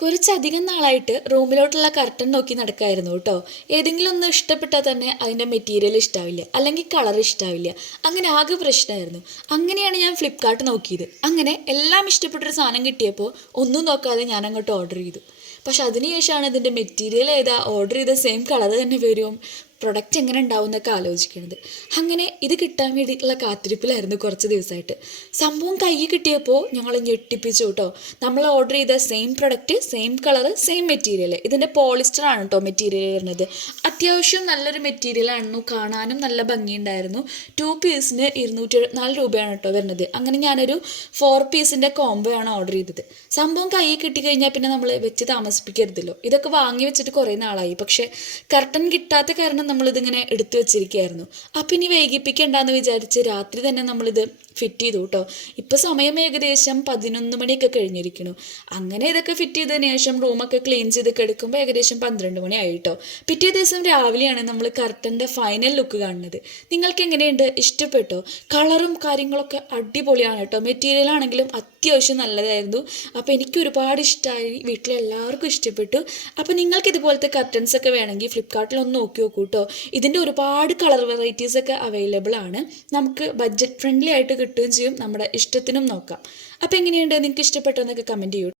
കുറച്ചധികം നാളായിട്ട് റൂമിലോട്ടുള്ള കർട്ടൻ നോക്കി നടക്കായിരുന്നു കേട്ടോ. ഏതെങ്കിലും ഒന്ന് ഇഷ്ടപ്പെട്ടാൽ തന്നെ അതിൻ്റെ മെറ്റീരിയൽ ഇഷ്ടാവില്ല, അല്ലെങ്കിൽ കളർ ഇഷ്ടാവില്ല. അങ്ങനെ ആകെ പ്രശ്നമായിരുന്നു. അങ്ങനെയാണ് ഞാൻ ഫ്ലിപ്കാർട്ട് നോക്കിയത്. അങ്ങനെ എല്ലാം ഇഷ്ടപ്പെട്ടൊരു സാധനം കിട്ടിയപ്പോൾ ഒന്നും നോക്കാതെ ഞാൻ അങ്ങോട്ട് ഓർഡർ ചെയ്തു. പക്ഷെ അതിനുശേഷമാണ് ഇതിൻ്റെ മെറ്റീരിയൽ ഏതാ, ഓർഡർ ചെയ്ത സെയിം കളർ തന്നെ വരും, പ്രൊഡക്റ്റ് എങ്ങനെ ഉണ്ടാവും എന്നൊക്കെ ആലോചിക്കുന്നത്. അങ്ങനെ ഇത് കിട്ടാൻ വേണ്ടിയിട്ടുള്ള കാത്തിരിപ്പിലായിരുന്നു കുറച്ച് ദിവസമായിട്ട്. സംഭവം കയ്യിൽ കിട്ടിയപ്പോൾ ഞങ്ങൾ ഞെട്ടിപ്പിച്ചു കേട്ടോ. നമ്മൾ ഓർഡർ ചെയ്ത same product, same colour, same material. ഇതിൻ്റെ പോളിസ്റ്റർ ആണ് കേട്ടോ മെറ്റീരിയൽ വരുന്നത്. അത്യാവശ്യം നല്ലൊരു മെറ്റീരിയൽ ആയിരുന്നു, കാണാനും നല്ല ഭംഗിയുണ്ടായിരുന്നു. 2 പീസിന് 274 രൂപയാണ് കേട്ടോ വരുന്നത്. അങ്ങനെ ഞാനൊരു 4 പീസിൻ്റെ കോംബോ ആണ് ഓർഡർ ചെയ്തത്. സംഭവം കയ്യിൽ കിട്ടിക്കഴിഞ്ഞാൽ പിന്നെ നമ്മൾ വെച്ച് താമസിപ്പിക്കരുതല്ലോ. ഇതൊക്കെ വാങ്ങി വെച്ചിട്ട് കുറേ നാളായി. പക്ഷേ കർട്ടൻ കിട്ടാത്ത കാരണം നമ്മളിതിങ്ങനെ എടുത്തു വെച്ചിരിക്കുകയായിരുന്നു. അപ്പം ഇനി വൈകിപ്പിക്കണ്ടെന്ന് വിചാരിച്ച് രാത്രി തന്നെ നമ്മളിത് ഫിറ്റ് ചെയ്തു കേട്ടോ. ഇപ്പോൾ സമയം ഏകദേശം 11 മണിയൊക്കെ കഴിഞ്ഞിരിക്കുന്നു. അങ്ങനെ ഇതൊക്കെ ഫിറ്റ് ചെയ്തതിന് ശേഷം റൂമൊക്കെ ക്ലീൻ ചെയ്ത് കിടക്കുമ്പോൾ ഏകദേശം 12 മണി ആയി കേട്ടോ. പിറ്റേ ദിവസം രാവിലെയാണ് നമ്മൾ കർട്ടൻ്റെ ഫൈനൽ ലുക്ക് കാണുന്നത്. നിങ്ങൾക്ക് എങ്ങനെയുണ്ട്, ഇഷ്ടപ്പെട്ടോ? കളറും കാര്യങ്ങളൊക്കെ അടിപൊളിയാണ് കേട്ടോ. മെറ്റീരിയൽ ആണെങ്കിലും അത്യാവശ്യം നല്ലതായിരുന്നു. അപ്പോൾ എനിക്ക് ഒരുപാട് ഇഷ്ടമായി, വീട്ടിലെല്ലാവർക്കും ഇഷ്ടപ്പെട്ടു. അപ്പോൾ നിങ്ങൾക്ക് ഇതുപോലത്തെ കർട്ടൻസ് ഒക്കെ വേണമെങ്കിൽ ഫ്ലിപ്കാർട്ടിൽ ഒന്ന് നോക്കി നോക്കൂ കേട്ടോ. ഇതിൻ്റെ ഒരുപാട് കളർ വെറൈറ്റീസ് ഒക്കെ അവൈലബിൾ ആണ്. നമുക്ക് ബഡ്ജറ്റ് ഫ്രണ്ട്ലി ആയിട്ട് കിട്ടുകയും ചെയ്യും, നമ്മുടെ ഇഷ്ടത്തിനും നോക്കാം. അപ്പോൾ എങ്ങനെയുണ്ട്, നിങ്ങൾക്ക് ഇഷ്ടപ്പെട്ടോ എന്നൊക്കെ കമൻറ്റ് ചെയ്യൂ.